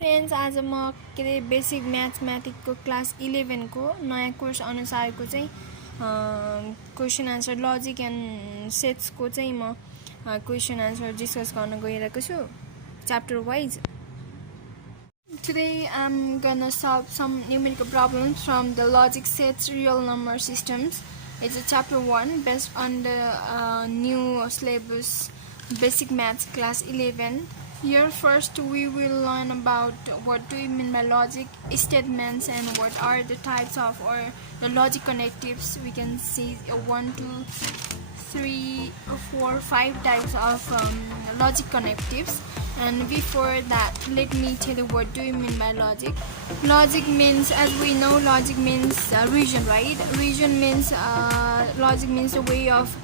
Friends आज म के अरे बेसिक म्याथमेटिक्सको क्लास 11 को नयाँ कोर्स अनुसारको चाहिँ क्वेसन आन्सर लजिक एन्ड सेट्सको चाहिँ म क्वेसन आन्सर डिस्कस गर्न गइरहेको छु chapter wise. Today I'm gonna solve some numerical problems from the logic sets real number systems. It's a chapter 1 based on the new syllabus basic maths class 11. Here first we will learn about what do we mean by logic statements and what are the types of or the logic connectives. We can see 1, 2, 3, 4, 5 types of logic connectives. And before that, let me tell you what do you mean by logic. Logic means, as we know, logic means reason, right? Reason means logic means the way of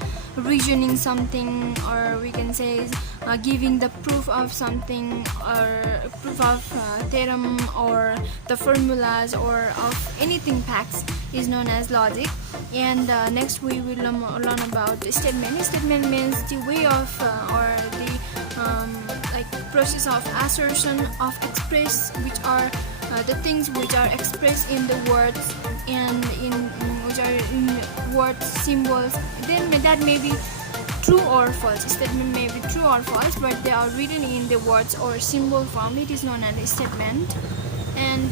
reasoning something, or we can say giving the proof of something, or proof of theorem, or the formulas, or of anything facts is known as logic. And next we will learn about statement. Statement means the way of or the like process of assertion of express, which are the things which are expressed in the words and in which are in words, symbols. Then that may be true or false. Statement may be true or false, but they are written in the words or symbol form. It is known as a statement. And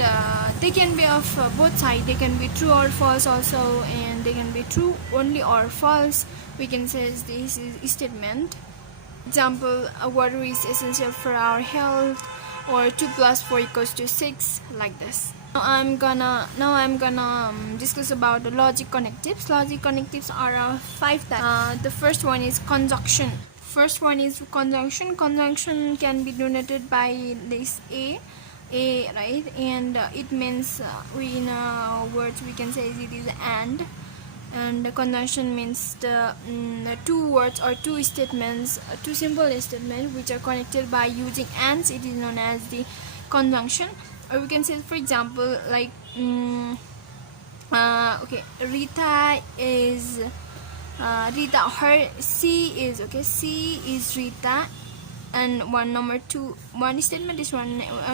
they can be of both sides. They can be true or false also, and they can be true only or false. We can say this is a statement. Example, water is essential for our health, or 2 plus 4 equals to 6, like this. Now I'm gonna discuss about the logic connectives. Logic connectives are 5 types. The first one is conjunction. Conjunction. Conjunction can be denoted by this A, right? And it means in words we can say it is and the conjunction means the two words or two statements, two simple statements which are connected by using ands. It is known as the conjunction. Or we can say, for example, like okay, Rita is Rita, her C is Rita, and one statement is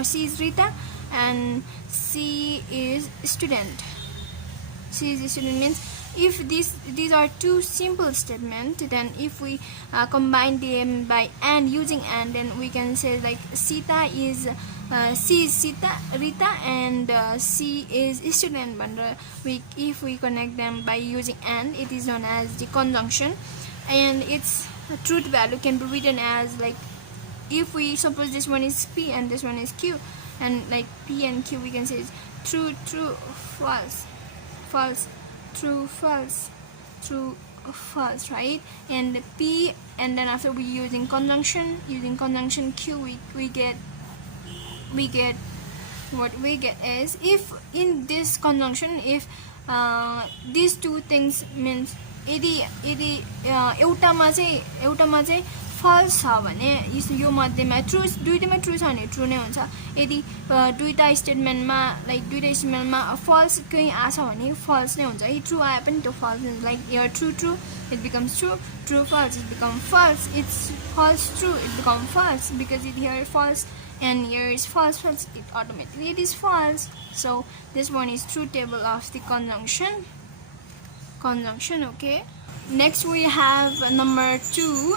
C is Rita and C is student. C is student means if these are two simple statements, then if we combine them by and using and, then we can say like Sita is C is Rita, and C is student. But if we connect them by using and, it is known as the conjunction, and its truth value can be written as like, if we suppose this one is P and this one is Q, and like P and Q, we can say is true, false, true, false, right? And P, and then after we using conjunction Q, we get what we get is, if in this conjunction, if these two things means यदि एउटामा चाहिँ false छ भने यो मध्येमा true, दुईटैमा true छ भने true नै हुन्छ. यदि दुईटा स्टेटमेन्टमा false कहीं आछ भने false नै हुन्छ. यदि ट्रु आए पनि त्यो false हुन्छ. Like here true it becomes true false it becomes false, it's false true it becomes false, because it here is false and here is false, it automatically it is false. So this one is truth table of the conjunction. Okay. Next we have number 2.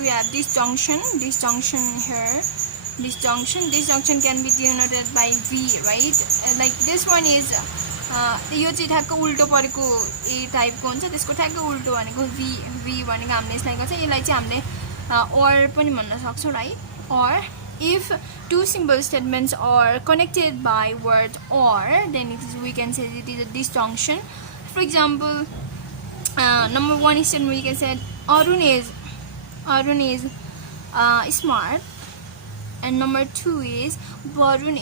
We have disjunction here. Disjunction can be denoted by V, right? Like this one is यो चाहिँ ठ्याक्क उल्टो परेको ए टाइपको हुन्छ, त्यसको ठ्याक्क उल्टो भनेको V भनेको हामीले यसलाई गर्छ. यसलाई चाहिँ हामीले or पनि भन्न सक्छौँ, right? Or if two simple statements are connected by word or, then we can say it is a disjunction. For example, number 1 statement we can say Arun is smart, and number 2 is Barun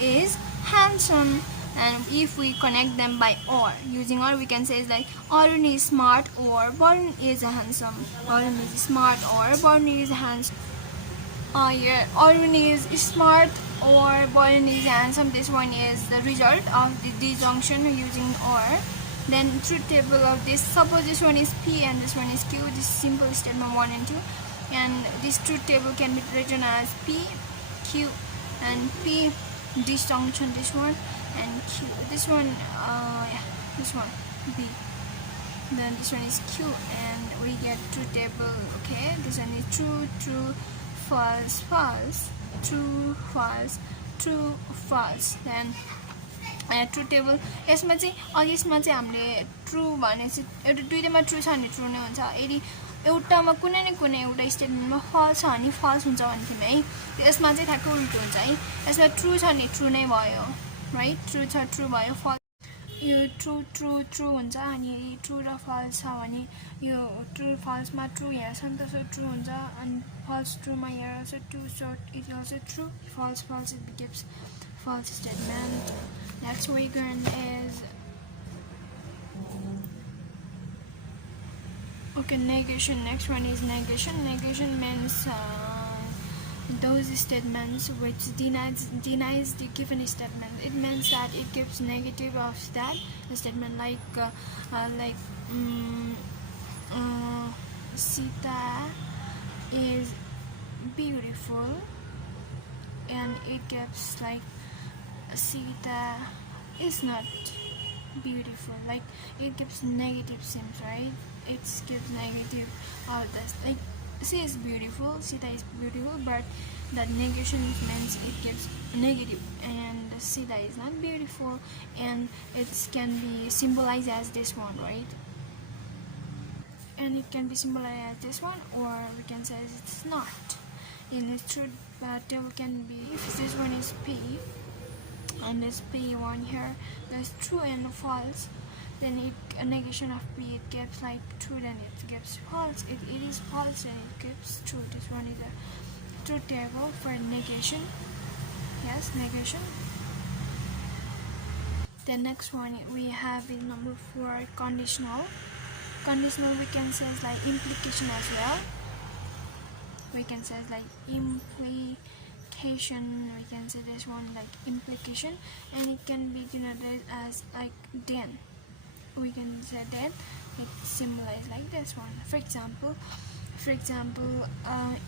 is handsome. And if we connect them by or, using or, we can say like Arun is smart or Barun is handsome. Arun is smart or Barun is handsome. Yeah, Arun is smart or Barun is handsome. This one is the result of the disjunction using or. Then truth table of this, suppose this one is P and this one is Q, this simple statement 1 and 2, and this truth table can be written as P, Q, and P disjunction, this one, and Q, this one, yeah, this one, B. Then this one is Q, and we get truth table. Okay, this one is true, true, false, false, true, false, true, false. Then truth table यसमा चाहिँ अघि यसमा चाहिँ हामीले true भनेपछि एउटा दुईटैमा true छ भने ट्रु नै हुन्छ, यदि एउटामा कुनै न कुनै एउटा स्टेटमेन्टमा फल्स छ भने फल्स हुन्छ भन्थ्यौँ है। यसमा चाहिँ ठ्याक्कै उल्टो हुन्छ है, यसमा ट्रु छ भने ट्रु नै भयो, राइट, ट्रु छ ट्रु भयो, फल्स यो ट्रु ट्रु ट्रु हुन्छ, अनि ट्रु र फल्स छ भने यो ट्रु फल्समा ट्रु यहाँ छ नि त, सो ट्रु हुन्छ, अनि फल्स ट्रुमा यहाँ आउँछ true, so it also true, false false it becomes false statement. Next one is negation. Next one is negation. Negation means those statements which denies the given statement. It means that it gives negative of that statement, like Sita is beautiful, and it gives like Sita is not beautiful, like it gives negative seems, right? It gives negative of this, like she is beautiful, Sita is beautiful, but that negation means it gives negative, and Sita is not beautiful, and it can be symbolized as this one, right? And it can be symbolized as this one, or we can say it's not. In the truth table can be, if this one is P and this P1 here, there's true and false, then a negation of P, it gives like true, then it gives false, it is false, and it gives true. This one is a truth table for negation. Yes, negation. The next one we have is number 4, conditional. Conditional we can say is like implication as well. We can say like implication, we can say this one like implication, and it can be denoted as like then. We can say that it symbolizes like this one. For example,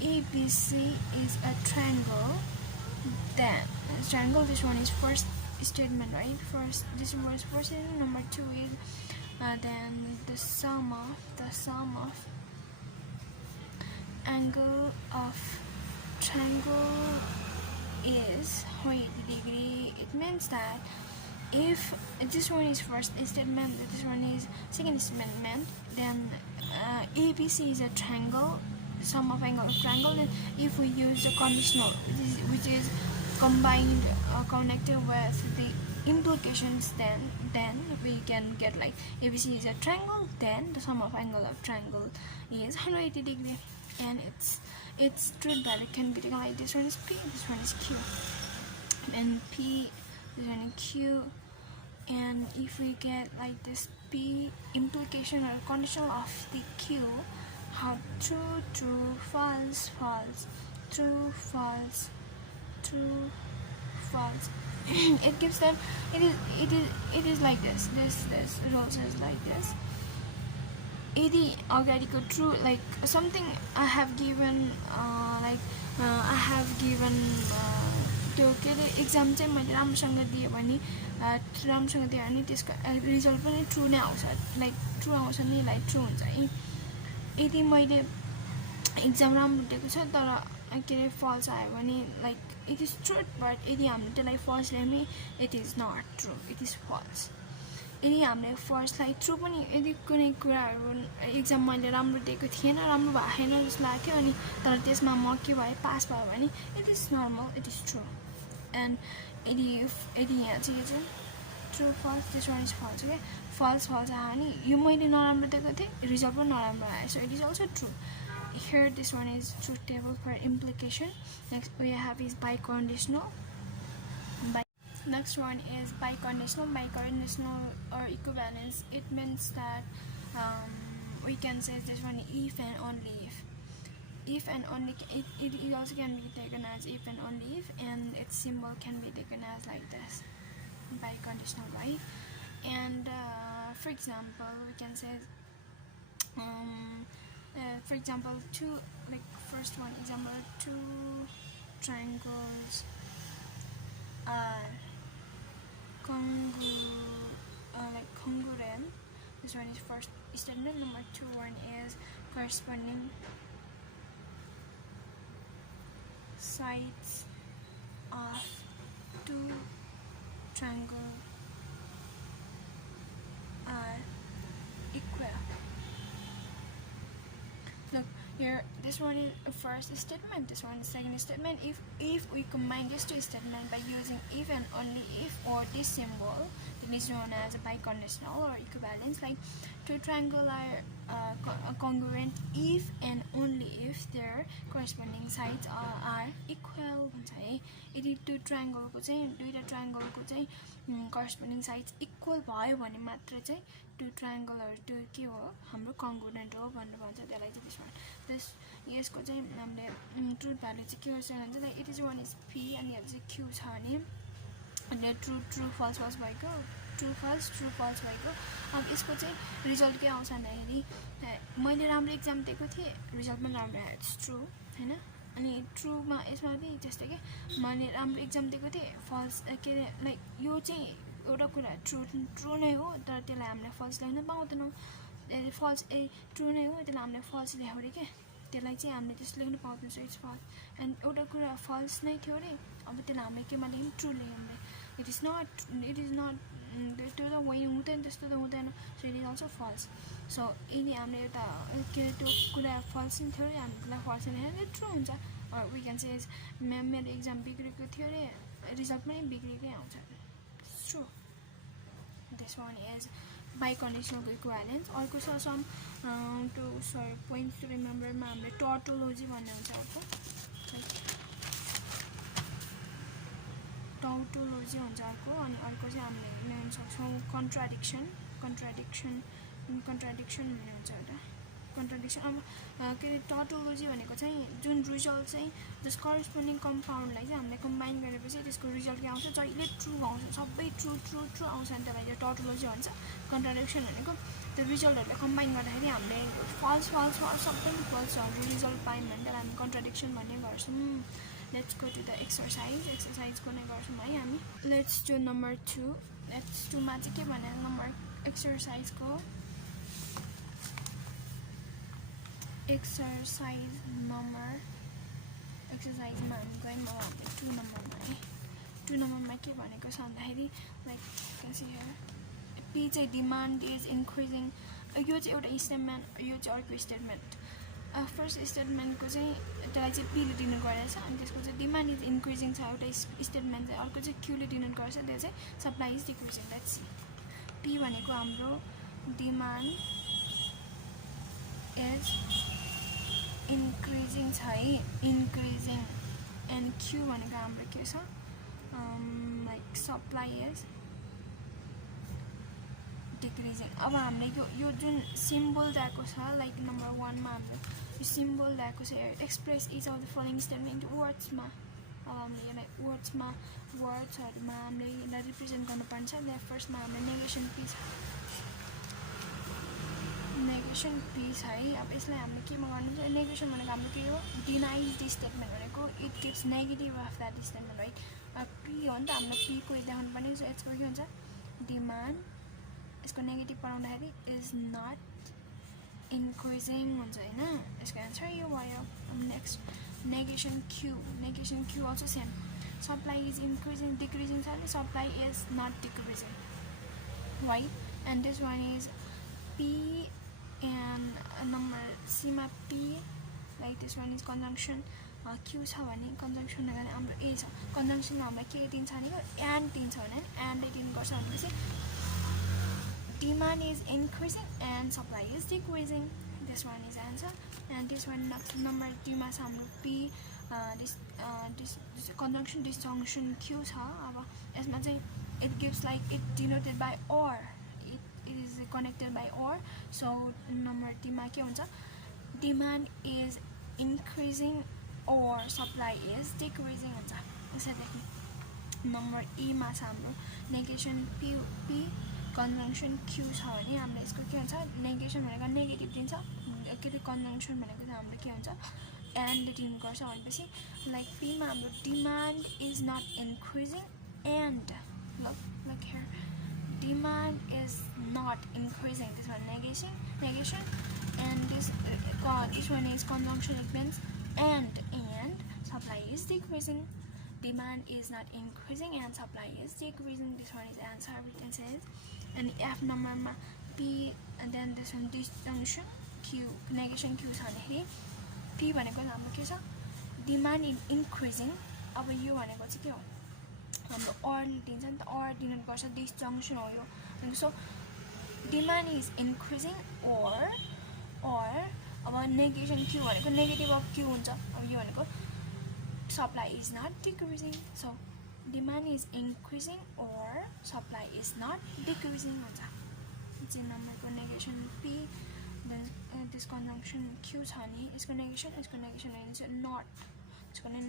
ABC is a triangle. Then triangle, this one is first statement, right? First, this one is first statement. Number 2 is then the sum of angle of triangle is 180 degree. It means that if this one is first statement, this one is second statement, then ABC is a triangle, sum of angle of triangle. Then if we use the conditional, which is combined connected with the implications, then we can get like ABC is a triangle, then the sum of angle of triangle is 180 degree, and it's true that it can be taken like this one is P, this one is Q, and P, this one is Q. And if we get like this P implication or conditional of the Q, how true, true, false, false, true, false, true, false. It gives them, it is like this also is like this. यदि अगाडिको true, like something I have given I have given त्यो के अरे exam चाहिँ मैले राम्रोसँग दिएँ भने राम्रोसँग दिएँ भने त्यसको रिजल्ट पनि ट्रु नै आउँछ, लाइक ट्रु आउँछ नि, लाइक ट्रु हुन्छ है। यदि मैले एक्जाम राम्रो दिएको छ तर के अरे फल्स आयो भने like it is true, but यदि हामीले त्यसलाई फल्स ल्यायो भने it is not true, it is false. यदि हामीले फर्स्टलाई ट्रु पनि, यदि कुनै कुराहरू एक्जाम मैले राम्रो दिएको थिएन, राम्रो भएको छैन जस्तो लाग्थ्यो, अनि तर त्यसमा म के भए पास भयो भने it is normal, it is true. And यदि यहाँ चाहिँ यो चाहिँ true false, this one is false, okay, false false आयो भने यो मैले नराम्रो दिएको थिएँ, रिजल्ट पनि नराम्रो आयो, so it is also true. Here this one is truth table for implication. Next we have is biconditional. Next one is biconditional. Biconditional or equivalence. It means that we can say this one if and only if. If and only, it also can be taken as if and only if, and its symbol can be taken as like this, biconditional, right? And for example, we can say for example, two, like first one example, two triangles are like congruent. This one is first statement. Number 2 one is corresponding sides of two triangles are equal. Look here, this one is a first statement, this one is second statement. If we combine these two statements by using if and only if or this symbol, it is known as a biconditional or equivalence. Like two triangles are congruent if and only if their corresponding sides are equal भन्छ है. यदि two triangle को चाहिँ दुईटा triangle को चाहिँ corresponding sides equal भयो भने मात्र चाहिँ two triangle हरू के हो हाम्रो congruent हो भनेर भन्छ. त्यसलाई चाहिँ this one यसको चाहिँ हामीले truth value चाहिँ के हुन्छ भन्छ like it is one is p अनि यहाँ चाहिँ q छ भने अनि ट्रु फल्स भएको ट्रु फल्स भएको. अब यसको चाहिँ रिजल्ट के आउँछ भन्दाखेरि मैले राम्रो एक्जाम दिएको थिएँ, रिजल्ट पनि राम्रो आयो, इट्स ट्रु हैन. अनि ट्रुमा यसमा पनि त्यस्तै के मैले राम्रो एक्जाम दिएको थिएँ, फल्स के अरे लाइक यो चाहिँ एउटा कुरा ट्रु नै हो तर त्यसलाई हामीले फल्स लेख्न पाउँदैनौँ. फल्स ट्रु नै हो त्यसलाई हामीले फल्स लेख्यो अरे के त्यसलाई चाहिँ हामीले त्यस्तो लेख्न पाउँदैनौँ. So it's falls. एन्ड एउटा कुरा फल्स नै थियो अरे, अब त्यसलाई हामीले केमा लेख्यौँ ट्रु लेख्यौँ अरे. इट इज नट त्यो त हुँदैन, त्यस्तो त हुँदैन. So it is also false. So यदि हामीले एउटा के त्यो कुरा फल्स नै थियो अरे हामी त्यसलाई फल्स लेखेर ट्रु हुन्छ. वी क्यान से मेरो एक्जाम बिग्रेको थियो अरे रिजल्ट पनि बिग्रेकै आउँछ. True. This one is biconditional equivalence. अर्को छ सम पोइन्ट्स टु रिमेम्बरमा हामीले टोटोलोजी भन्ने हुन्छ. अर्को टाउटोलोजी हुन्छ अर्को. अनि अर्को चाहिँ हामीले ल्याउन सक्छौँ कन्ट्राडिक्सन भन्ने हुन्छ एउटा कन्ट्राडिक्सन. अब के अरे टोटोलोजी भनेको चाहिँ जुन रिजल्ट चाहिँ जस करस्पोन्डिङ कम्पाउन्डलाई चाहिँ हामीले कम्बाइन गरेपछि त्यसको रिजल्ट के आउँछ जहिले ट्रु आउँछ, सबै ट्रु आउँछ नि त्यसलाई चाहिँ टोटोलोजी भन्छ. कन्ट्राडिक्सन भनेको त्यो रिजल्टहरूलाई कम्बाइन गर्दाखेरि हामीले फल्स सबै फल्सहरू रिजल्ट पायौँ भने त्यसलाई हामी कन्ट्राडिक्सन भन्ने गर्छौँ. Let's go to the exercise गर्ने गर्छौँ है हामी. Let's do number 2. लेट्स 2मा चाहिँ के भने नम्बर एक्सर्साइजमा हामी गयौँ. अब हामीले 2 नम्बरमा है 2 नम्बरमा के भनेको छ भन्दाखेरि लाइक पी चाहिँ डिमान्ड इज इन्क्रिजिङ. यो चाहिँ एउटा स्टेटमेन्ट, यो चाहिँ अर्को स्टेटमेन्ट. फर्स्ट स्टेटमेन्टको चाहिँ त्यसलाई चाहिँ पीले डिनोट गरेछ अनि त्यसको चाहिँ डिमान्ड इज इन्क्रिजिङ छ एउटा स्टेटमेन्ट चाहिँ. अर्को चाहिँ क्यूले डिनोट गर्छ, त्यो चाहिँ supply is decreasing. That's P भनेको हाम्रो डिमान्ड इज इन्क्रिजिङ छ है, इन्क्रिजिङ. एन्ड क्यू भनेको हाम्रो के छ लाइक सप्लाई इज डिक्रिजिङ. अब हामीले यो जुन सिम्बल दिएको छ लाइक नम्बर 1मा हाम्रो यो सिम्बल दिएको छ express each of the following statement वर्ड्समा. अब हामीले यसलाई वर्ड्सहरूमा हामीले यसलाई रिप्रेजेन्ट गर्नुपर्छ. त्यहाँ फर्स्टमा हाम्रो नेगेसन पी छ है. अब यसलाई हामीले केमा गर्नुहुन्छ नेगेसन भनेको हाम्रो के हो डिनाइज द स्टेटमेन्ट भनेको it gives negative of that statement है. पी हो नि त हाम्रो पीको देखाउनु पर्ने. सो यसको के हुन्छ डिमान्ड यसको नेगेटिभ पढाउँदाखेरि इज नट इन्क्रिजिङ हुन्छ होइन. यसको एन्सर यो भयो. Next negation Q also same. Supply is increasing decreasing छ भने supply is not decreasing right. And this one is P and number सीमा P like this one is conjunction. Q छ भने कन्जङ्सन गर्ने हाम्रो ए छ. कन्जङ्सनमा हामीलाई के दिन्छ भनेको एन्ड दिन्छ भने एन्डले दिनु गर्छ भनेपछि demand is increasing and supply is decreasing. This one is answer. And this one number 2 मा छ हाम्रो P this conjunction disjunction Q छ. अब यसमा चाहिँ it gives like it denoted by or, it is connected by or. So number 3 मा के हुन्छ demand is increasing or supply is decreasing हुन्छ. यसरी नम्बर E मा छ हाम्रो negation P कन्जङ्सन क्यू छ भने हामीले यसको के हुन्छ नेगेसन भनेको नेगेटिभ दिन्छ, के अरे कन्जङ्सन भनेको चाहिँ हाम्रो के हुन्छ एन्डले दिनु गर्छ भनेपछि लाइक पीमा हाम्रो demand is not increasing and look here, demand is not increasing, this one negation, and this one is conjunction, it means and supply is decreasing. Demand is not increasing and supply is decreasing, this one is answer written says. And F number ma P and then this one disjunction Q negation Q छ भन्दाखेरि P भनेको हाम्रो के छ demand is increasing. अब यो भनेको चाहिँ के हो हाम्रो or दिन्छ नि त or डिनोट गर्छ disjunction हो यो. So demand is increasing or अब negation Q भनेको negative of Q हुन्छ. अब यो भनेको supply is not decreasing. So demand is increasing or supply is not decreasing हुन्छ. It's a number को negation P, then this conjunction Q छ नि यसको negation हुन्छ not, यसको नि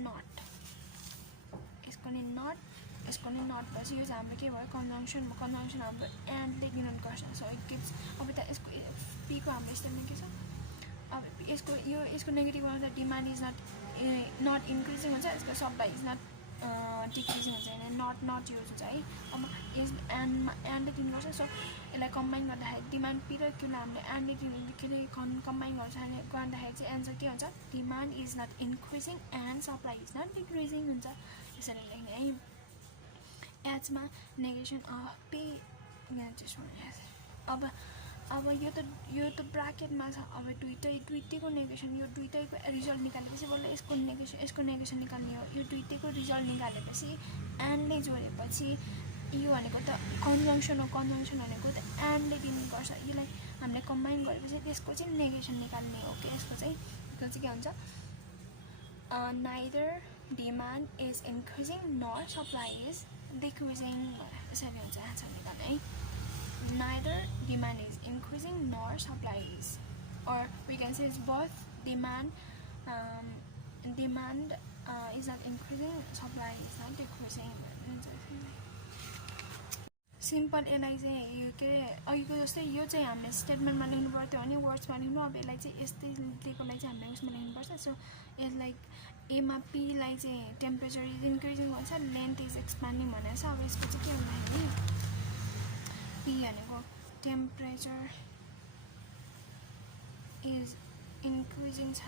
not भएपछि यो चाहिँ हाम्रो के भयो conjunction हाम्रो and ले डिनोट गर्छ. So it gives अब त यसको P को हाम्रो स्टेटमेन्ट के छ अब यसको नेगेटिभ आउँदा डिमान्ड इज not increasing हुन्छ, यसको सप्लाई इज not decreasing हुन्छ हैन not युज हुन्छ है. अब यस and ले डिनोट गर्छ. सो यसलाई कम्बाइन गर्दाखेरि डिमान्ड P र Q लाई हामीले and ले कम्बाइन गर्दाखेरि चाहिँ एन्सर के हुन्छ demand is not increasing and supply is not decreasing हुन्छ. यसरी लेख्ने है. एचमा नेगेसन अफ P अब यो त ब्राकेटमा छ. अब दुईटैको नेगेसन यो दुईटैको रिजल्ट निकालेपछि बल्ल यसको नेगेसन निकाल्ने हो. यो दुईटैको रिजल्ट निकालेपछि एन्डले जोडेपछि यो भनेको त कन्जङ्सन हो. कन्जङ्सन भनेको त एन्डले दिनु पर्छ. यसलाई हामीले कम्बाइन गरेपछि त्यसको चाहिँ नेगेसन निकाल्ने हो कि यसको चाहिँ के हुन्छ neither demand is increasing nor supply is decreasing. यसरी हुन्छ एन्सर निकाल्ने है. Neither demand is increasing nor supply is, or we can say it's both demand is not increasing, supply is not decreasing. Simple यसलाई चाहिँ यो के अघिको जस्तै यो चाहिँ हामीले स्टेटमेन्टमा लेख्नु पर्थ्यो भने वर्ड्समा लेख्नु. अब यसलाई चाहिँ यस्तै दिएकोलाई चाहिँ हामीले उसमा लेख्नुपर्छ. सो यसलाई एमा पीलाई चाहिँ टेम्परेचर इज इन्क्रिजिङ भन्छ, लेन्थ इज एक्सपान्डिङ भनेर छ. अब यसको चाहिँ के भन्दाखेरि पी भनेको टेम्परेचर इज इन्क्रिजिङ छ.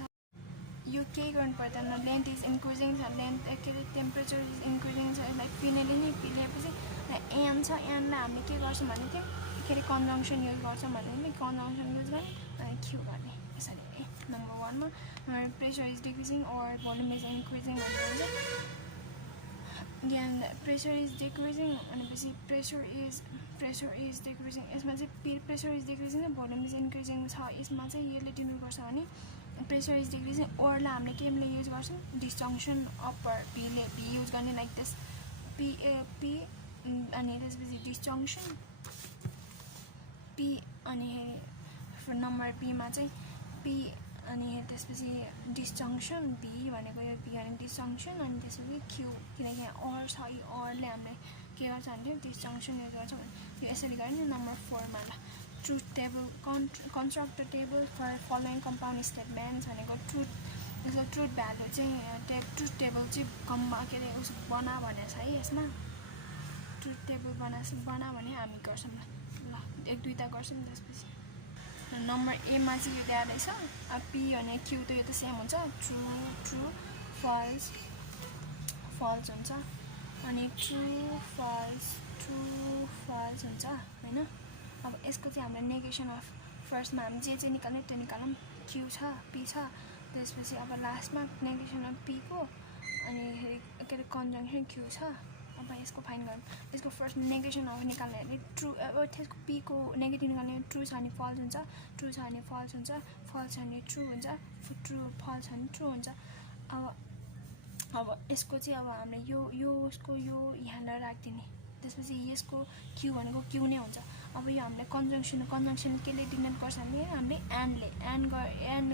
यो केही गर्नु पर्दैन, लेन्थ इज इन्क्रिजिङ छ, लेन्थ के अरे टेम्परेचर इज इन्क्रिजिङ छ. यसलाई पिनेले नि पिलेपछि एन छ, एनलाई हामीले के गर्छौँ भने के अरे कन्जङ्सन युज गर्छौँ भने नि कन्जङ्सन युज गर्ने अनि क्यु गर्ने. यसरी है. नम्बर 1 मा प्रेसर इज डिक्रिजिङ और भोल्युम इज इन्क्रिजिङ भनेर हुन्छ. देन प्रेसर इज डिक्रिजिङ भनेपछि प्रेसर इज डिक्रिजिङ. यसमा चाहिँ प्रेसर इज डिक्रिजिङ र भोल्युम इज इन्क्रिजिङ छ. यसमा चाहिँ यसले डिनोट गर्छ भने प्रेसर इज डिक्रिजिङ ओरलाई हामीले केले युज गर्छौँ डिस्जङ्सन अप्पर भीले भी युज गर्ने लाइक दिस पी अनि त्यसपछि डिस्जङ्सन पी अनि नम्बर बीमा चाहिँ पी अनि त्यसपछि डिस्जङ्सन भी भनेको यो भी भने डिस्जङ्सन अनि त्यसपछि क्यु किनकि अर छ. यो अरले हामीले के गर्छ भने डिस्जङ्सन युज गर्छ भने यो यसरी गर्ने. नम्बर 4 मा ल truth table construct the table for following compound statements भनेको यसको ट्रुथ भ्यालु चाहिँ ट्रुथ टेबल चाहिँ के अरे उस बना भनेको छ है. यसमा ट्रुथ टेबल बना भने हामी गर्छौँ ल एक दुईवटा गर्छौँ. त्यसपछि नम्बर एमा चाहिँ यो दिएर रहेछ. अब पी भने क्यु त यो त सेम हुन्छ, ट्रु फल्स हुन्छ अनि ट्रु फल्स हुन्छ होइन. अब यसको चाहिँ हाम्रो नेगेसन अफ फर्स्टमा हामी जे चाहिँ निकाल्ने त्यो निकालौँ. क्यु छ, पी छ, त्यसपछि अब लास्टमा नेगेसन अफ पीको अनि के अरे कन्जङ्सन क्यु छ. अब यसको फाइन गर्नु. यसको फर्स्ट नेगेसन अफ निकाल्ने भने ट्रु. अब त्यसको पीको नेगेटिभ निकाल्ने ट्रु छ भने फल्स हुन्छ, ट्रु छ भने फल्स हुन्छ, फल्स छ भने ट्रु हुन्छ, फल्स छ भने ट्रु हुन्छ. अब यसको चाहिँ अब हामीले यसको यहाँनिर राखिदिने. त्यसपछि यसको क्यु भनेको क्यु नै हुन्छ. अब यो हामीले कन्जङ्सन केले डिनोट गर्छ भने हामीले एन्ड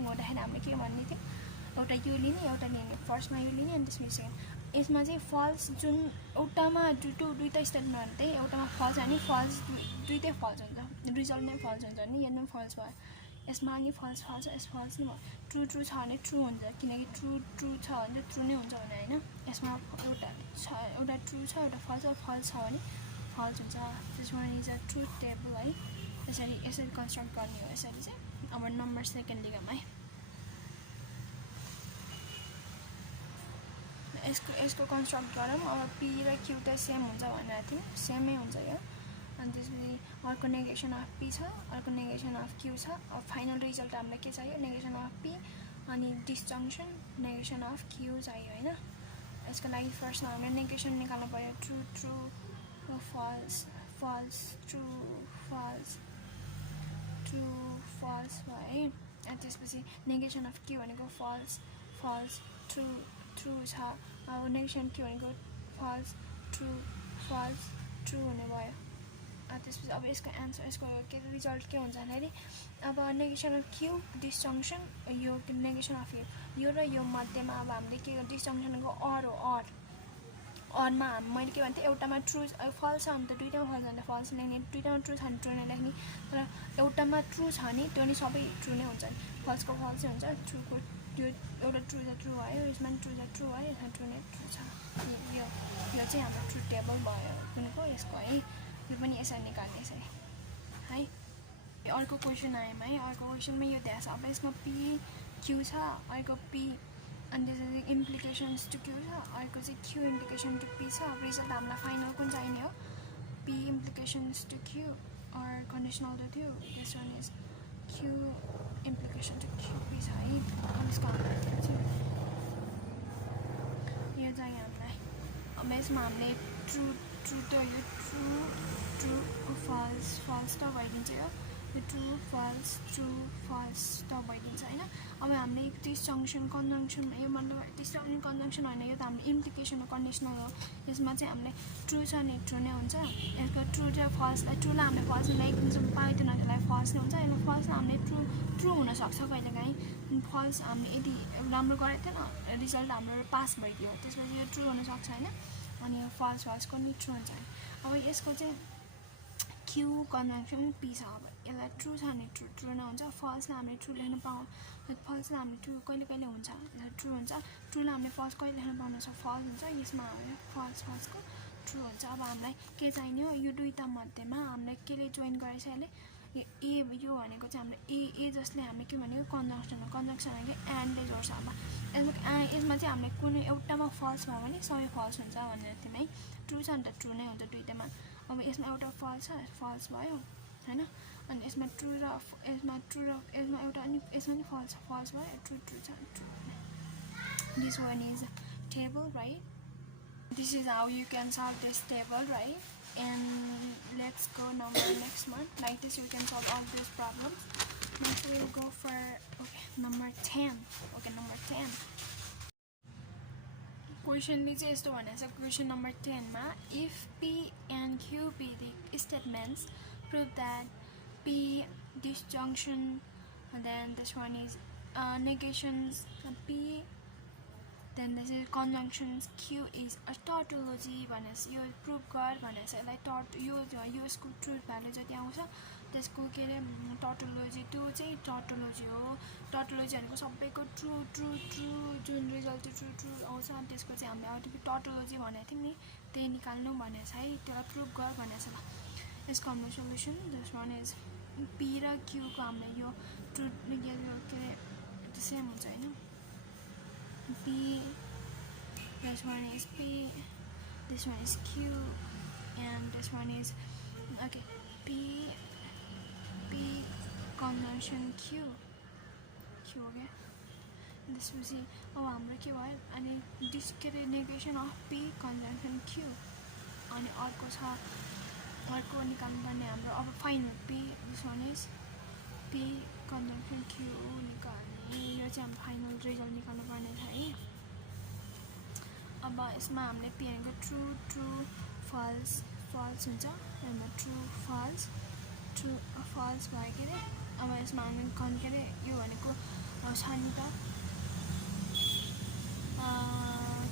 गर्दाखेरि हामीले के भन्ने थियो एउटा यो लिने एउटा लिने. फर्स्टमा यो लिने अनि त्यसपछि सेकेन्ड. यसमा चाहिँ फल्स जुन एउटामा दुईवटा स्टेटमेन्ट त्यही एउटामा फल्स भने फल्स दुईटै फल्स हुन्छ, रिजल्ट नै फल्स हुन्छ नि. यहाँ पनि फल्स भयो, यसमा नि फल्स फल्स यस फल्स नि ट्रु ट्रु छ भने ट्रु हुन्छ किनकि ट्रु ट्रु छ भने ट्रु नै हुन्छ भने हैन यसमा एउटा ट्रु छ एउटा फल्स छ भने फल्स हुन्छ this one is a truth table है यसरी कन्स्ट्रक्ट गर्ने हो यसरी चाहिँ अब नम्बर सेकेन्ड लिगम है यसको कन्स्ट्रक्ट गरौँ अब p र q त सेम हुन्छ भनेर थियौँ सेमै हुन्छ यो अनि त्यसपछि अर्को नेगेसन अफ p छ अर्को नेगेसन अफ q छ अब फाइनल रिजल्ट हामीलाई के चाहियो नेगेसन अफ p अनि डिस्जङ्सन नेगेसन अफ q चाहियो हैन यसको लागि फर्स्टमा हामीले नेगेसन निकाल्नु पर्यो true true false false true false true false भयो है अनि त्यसपछि नेगेसन अफ q भनेको फल्स फल्स ट्रु ट्रु छ अब नेगेसन q भनेको फल्स ट्रु हुने भयो त्यसपछि अब यसको एन्सर यसको के रिजल्ट के हुन्छ भन्दाखेरि अब नेगेसन अफ q डिस्जङ्सन यो नेगेसन अफ यो र यो मध्येमा अब हामीले के डिस्जङ्सनको अर हो अरमा मैले के भन्थेँ एउटामा ट्रु फल्स छ भने त दुईटामा फल्स भने फल्स लेख्ने दुईटामा ट्रु छ भने ट्रु नै लेख्ने तर एउटामा ट्रु छ भने त्यो नि सबै ट्रु नै हुन्छ फल्सको फल्सै हुन्छ ट्रुको त्यो एउटा ट्रु छ ट्रु भयो यसमा नि ट्रु छ ट्रु भयो यसमा ट्रु नै ट्रु छ यो चाहिँ हाम्रो ट्रुथ टेबल भयो कुनको यसको है यो पनि यसरी निकाल्ने यसरी है अर्को क्वेसन आयौँ है अर्को क्वेसनमा यो दिएको छ अब यसमा p q छ अर्को p अनि त्यसपछि इम्प्लिकेसन्स टु q छ अर्को चाहिँ q इम्प्लिकेसन टु p छ अब रिजल्ट हामीलाई फाइनल कुन चाहिने हो p implications to q or conditional to त्यो this one is q implication to q p छ है अब यसको हामीलाई यो चाहिँ हामीलाई अब यसमा हामीले ट्रु त यो ट्रु फल्स त भइदिन्छ यो ट्रु फल्स त भइदिन्छ हैन अब हामीले डिस्जङ्सन कन्जङ्सन यो मतलब डिस्जङ्सन कन्जङ्सन होइन यो त हाम्रो इम्प्लिकेसन हो कन्डिसनल हो यसमा चाहिँ हामीले ट्रु छ भने ट्रु नै हुन्छ यसको ट्रु र फल्सलाई ट्रुलाई हामीले फल्स लेखिदिन्छौँ पाइदिन त्यसलाई फल्स नै हुन्छ यसलाई फल्सलाई हामीले ट्रु हुनसक्छ कहिलेकाहीँ फल्स हामीले यदि राम्रो गरेको थिएन रिजल्ट हाम्रो पास भइदियो त्यसपछि यो ट्रु हुनसक्छ होइन अनि यो फल्सको नि ट्रु हुन्छ अब यसको चाहिँ q कन्जङ्सन p छ अब यसलाई ट्रु छ भने ट्रु नै हुन्छ फल्सलाई हामीले ट्रु लेख्न फल्सलाई हामीले ट्रु कहिले हुन्छ ट्रु हुन्छ ट्रुलाई हामीले फल्स कहिले लेख्न पाउनु छ फल्स हुन्छ यसमा हामीले फल्सको ट्रु हुन्छ अब हामीलाई के चाहिने हो यो दुईटा मध्येमा हामीलाई केले जोइन गरेछ यसले यो भनेको चाहिँ हामीले ए जसले हामीले के भनेको कन्जङ्सन हो कन्जङ्सन भनेको एन्डले जोड्छ अब यसमा चाहिँ हामीले कुनै एउटामा फल्स भयो भने सबै फल्स हुन्छ भनेर थियौँ है ट्रु छ भने त ट्रु नै हुन्छ दुईटामा अब यसमा एउटा फल्स छ फल्स भयो हैन अनि यसमा ट्रु र यसमा एउटा अनि यसमा नि फल्स भयो ट्रु छ true this one is table right this is how you can solve this table right and let's go now for the next one like this you can solve all these problems next we'll go for number 10 number 10 question ni chai yesto bhanecha question number 10 ma if p and q be the statements prove that p disjunction and then this one is negations p then this is conjunctions q is a tautology भनेछ यो proof गर भनेछ यसलाई यो यसको truth value जति आउँछ त्यसको के रे tautology त्यो चाहिँ tautology हो tautology भनेको सबैको ट्रु जुन रिजल्ट ट्रु आउँछ अनि त्यसको चाहिँ हामीले अघि tautology भनेको थियौँ नि त्यही निकाल्नु भनेछ है त्यसलाई प्रुफ गर भनेछ ल यसको हाम्रो solution this one is p र q को हामीले यो ट्रुथ के रे सेम हुन्छ हैन p this one is p this one is q and this one is okay p conjunction q okay this will see अब हाम्रो के भयो अनि negation of p conjunction q अनि अर्को छ अर्को निकाल्नु पर्ने हाम्रो अब final p this one is p conjunction q निकाल्ने यो चाहिँ हाम्रो फाइनल रिजल्ट निकाल्नु पर्ने छ है अब यसमा हामीले p भनेको ट्रु फल्स हुन्छ यसमा ट्रु फल्स भयो के रे अब यसमा हामीले के रे यो भनेको छ नि त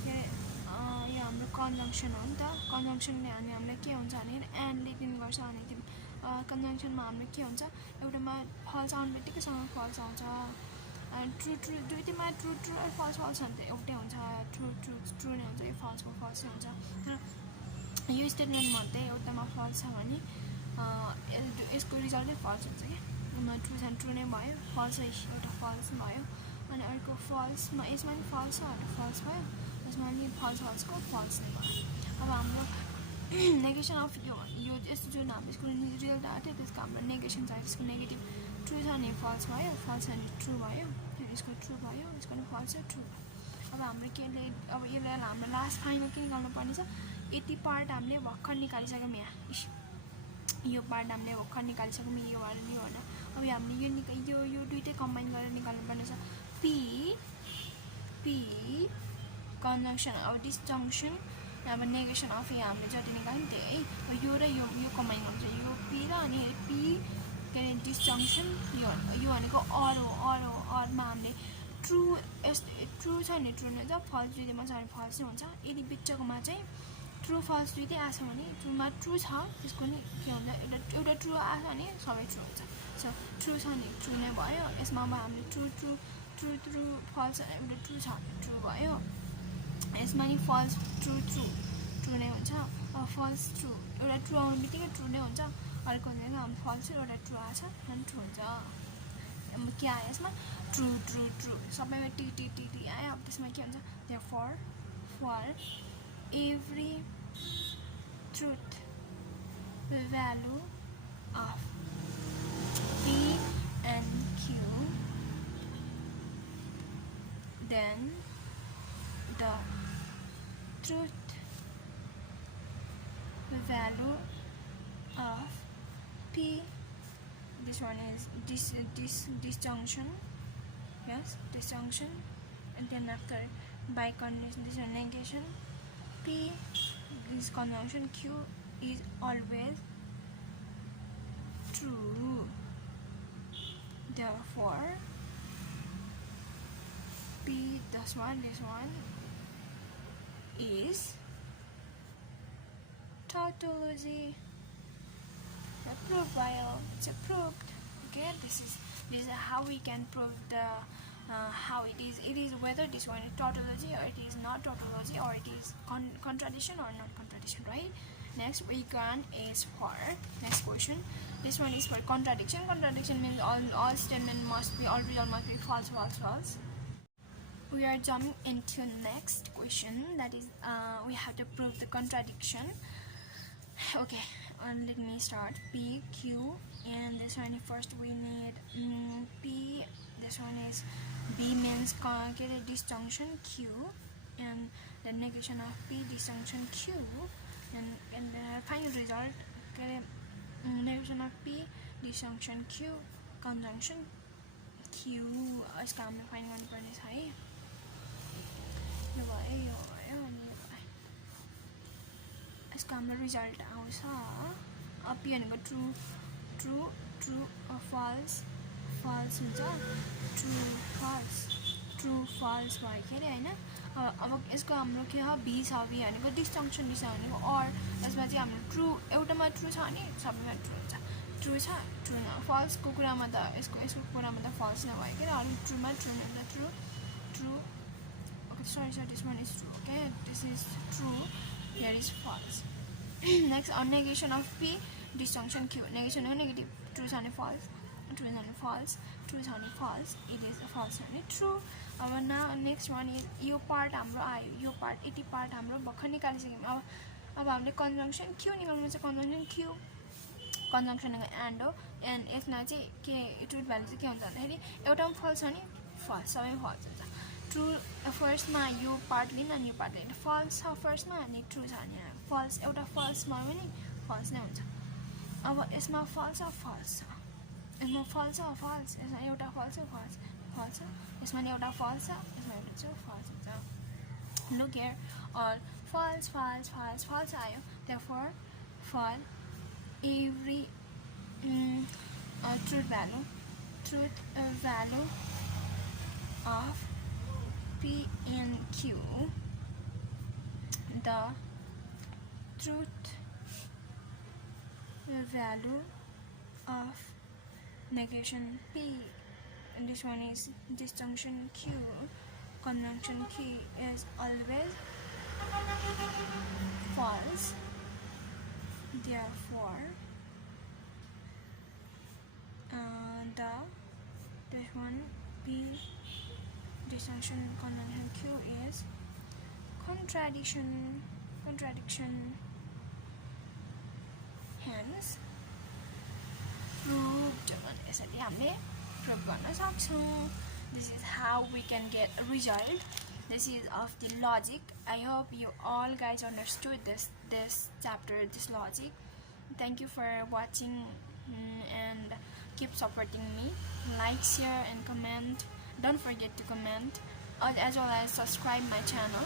के यो हाम्रो कन्जङ्सन हो नि त कन्जङ्सनले हामीलाई के हुन्छ भने एन्ड लेखिदिनु गर्छ अनि कन्जङ्सनमा हाम्रो के हुन्छ एउटामा फल्स आउनु बित्तिकैसँग फल्स आउँछ and true दुईटैमा ट्रु र फल्स फल्स हुन्छ एउटै हुन्छ ट्रु नै हुन्छ यो फल्सको फल्स नै हुन्छ तर यो स्टेटमेन्टमा चाहिँ एउटामा फल्स छ भने यसको रिजल्टै फल्स हुन्छ क्या ट्रु नै भयो फल्स एउटा फल्स भयो अनि अर्को फल्समा यसमा नि फल्स छ एउटा फल्स भयो यसमा नि फल्सको फल्स नै भयो अब हाम्रो नेगेसन अफ यो यस्तो जुन हाम्रो यसको रियल डाटा थियो त्यसको हाम्रो नेगेसन छ त्यसको नेगेटिभ ट्रु छ नि फल्स भयो फल्स छ नि ट्रु भयो फेरि यसको ट्रु भयो यसको नि फल्स छ ट्रु भयो अब हाम्रो केले अब यसलाई हाम्रो लास्ट फाइनल के निकाल्नु पर्ने छ यति पार्ट हामीले भर्खर निकालिसक्यौँ यहाँ यो पार्ट हामीले भर्खर निकालिसक्यौँ यो भएर अब हामीले यो दुइटै कम्बाइन गरेर निकाल्नु पर्ने छ पी कन्जङ्सन अब डिस्जङ्सन अब नेगेसन अफ यहाँ हामीले जति निकाल्यौँ त्यही यो र यो कम्बाइन हुन्छ यो पी र अनि पी के अरे डिस्जङ्सन यो भनेको अरमा हामीले ट्रु छ नि ट्रु नै हुन्छ फल्स दुइटैमा छ भने फल्स नै हुन्छ यदि बिचकोमा चाहिँ ट्रु फल्स दुइटै आएको छ भने ट्रुमा ट्रु छ त्यसको नि के हुन्छ एउटा ट्रु आएको छ भने सबै ट्रु हुन्छ सो ट्रु छ नि ट्रु नै भयो यसमा अब हामीले ट्रु फल्स एउटा ट्रु छ ट्रु भयो यसमा नि फल्स ट्रु नै हुन्छ अब फल्स ट्रु एउटा ट्रु आउनु बित्तिकै ट्रु नै हुन्छ अर्को हुँदैन हाम्रो फल्स एउटा ट्रु आएको छ अनि ट्रु हुन्छ के आयो यसमा ट्रु सबैमा टी आयो अब त्यसमा के हुन्छ therefore for every truth value of P and Q then the truth value of P, this one is disjunction, yes, disjunction, and then after by condition this is negation, P is conjunction, Q is always true, therefore P this one is tautology. Approved by all. It's approved. Okay, this is how we can prove the how it is whether this one is tautology or it is not tautology or it is contradiction or not contradiction, right? Next we can is for next question. This one is for contradiction. Contradiction means all statement must be all result must be false. We are jumping into next question, that is we have to prove the contradiction. Okay, let me start. P, Q, and this one first we need P. This one is B means get a disjunction Q, and the negation of P disjunction Q, and the final result get a negation of P disjunction Q conjunction Q. यसको हामीले fine गर्नुपर्ने छ है यो भयो अनि यो भयो यसको हाम्रो रिजल्ट आउँछ P भनेको ट्रु फल्स हुन्छ ट्रु फल्स भयो के अरे हैन अब यसको हाम्रो के हो B छ B भनेको डिस्जंक्सन भनेको अर यसमा चाहिँ हाम्रो ट्रु एउटामा ट्रु छ भने सबैमा ट्रु हुन्छ ट्रु छ ट्रु न फल्सको कुरामा त यसको कुरामा त फल्स नभयो के अरु ट्रुमा ट्रु हुन्छ true okay sorry this one is true. Okay, this is true, here is false. Next on negation of P disjunction Q, negation हो negative, true छ भने false, true छ भने false, true छ भने false, it is false भने true. अब now next one is यो पार्ट हाम्रो आयो यो पार्ट यति पार्ट हाम्रो भर्खर निकालिसक्यौँ अब हामीले कन्जङ्सन Q निकाल्नु छ कन्जङ्सन Q कन्जङ्सन एन्ड हो एन्ड यसमा चाहिँ के ट्रुथ भ्यालु चाहिँ के हुन्छ भन्दाखेरि एउटा फल्स छ नि फल्स सबै फल्स हुन्छ ट्रु फर्स्टमा यो पार्ट लिन अनि यो पार्ट लिन फल्स छ फर्स्टमा अनि ट्रु छ अनि फल्स एउटा फल्समा पनि फल्स नै हुन्छ अब यसमा फल्स छ यसमा फल्स यसमा एउटा फल्स छ यसमा नि एउटा फल्स छ यसमा एउटा चाहिँ फल्स हुन्छ लुक हियर अल फल्स आयो therefore for every truth value of P and Q, the truth value of negation P, and this one is disjunction Q. Conjunction Q is always false. Therefore, this one P disjunction conjunction Q is contradiction. Hence, proved भने यसरी हामीले prove गर्न सक्छौं. This is how we can get a result. This is of the logic. I hope you all guys understood this chapter, this logic. Thank you for watching and keep supporting me. Like, share and comment. Don't forget to comment as well as subscribe my channel.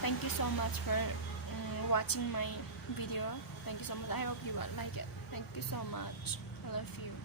Thank you so much for watching my video. Thank you so much. I hope you will like it. Thank you so much. I love you.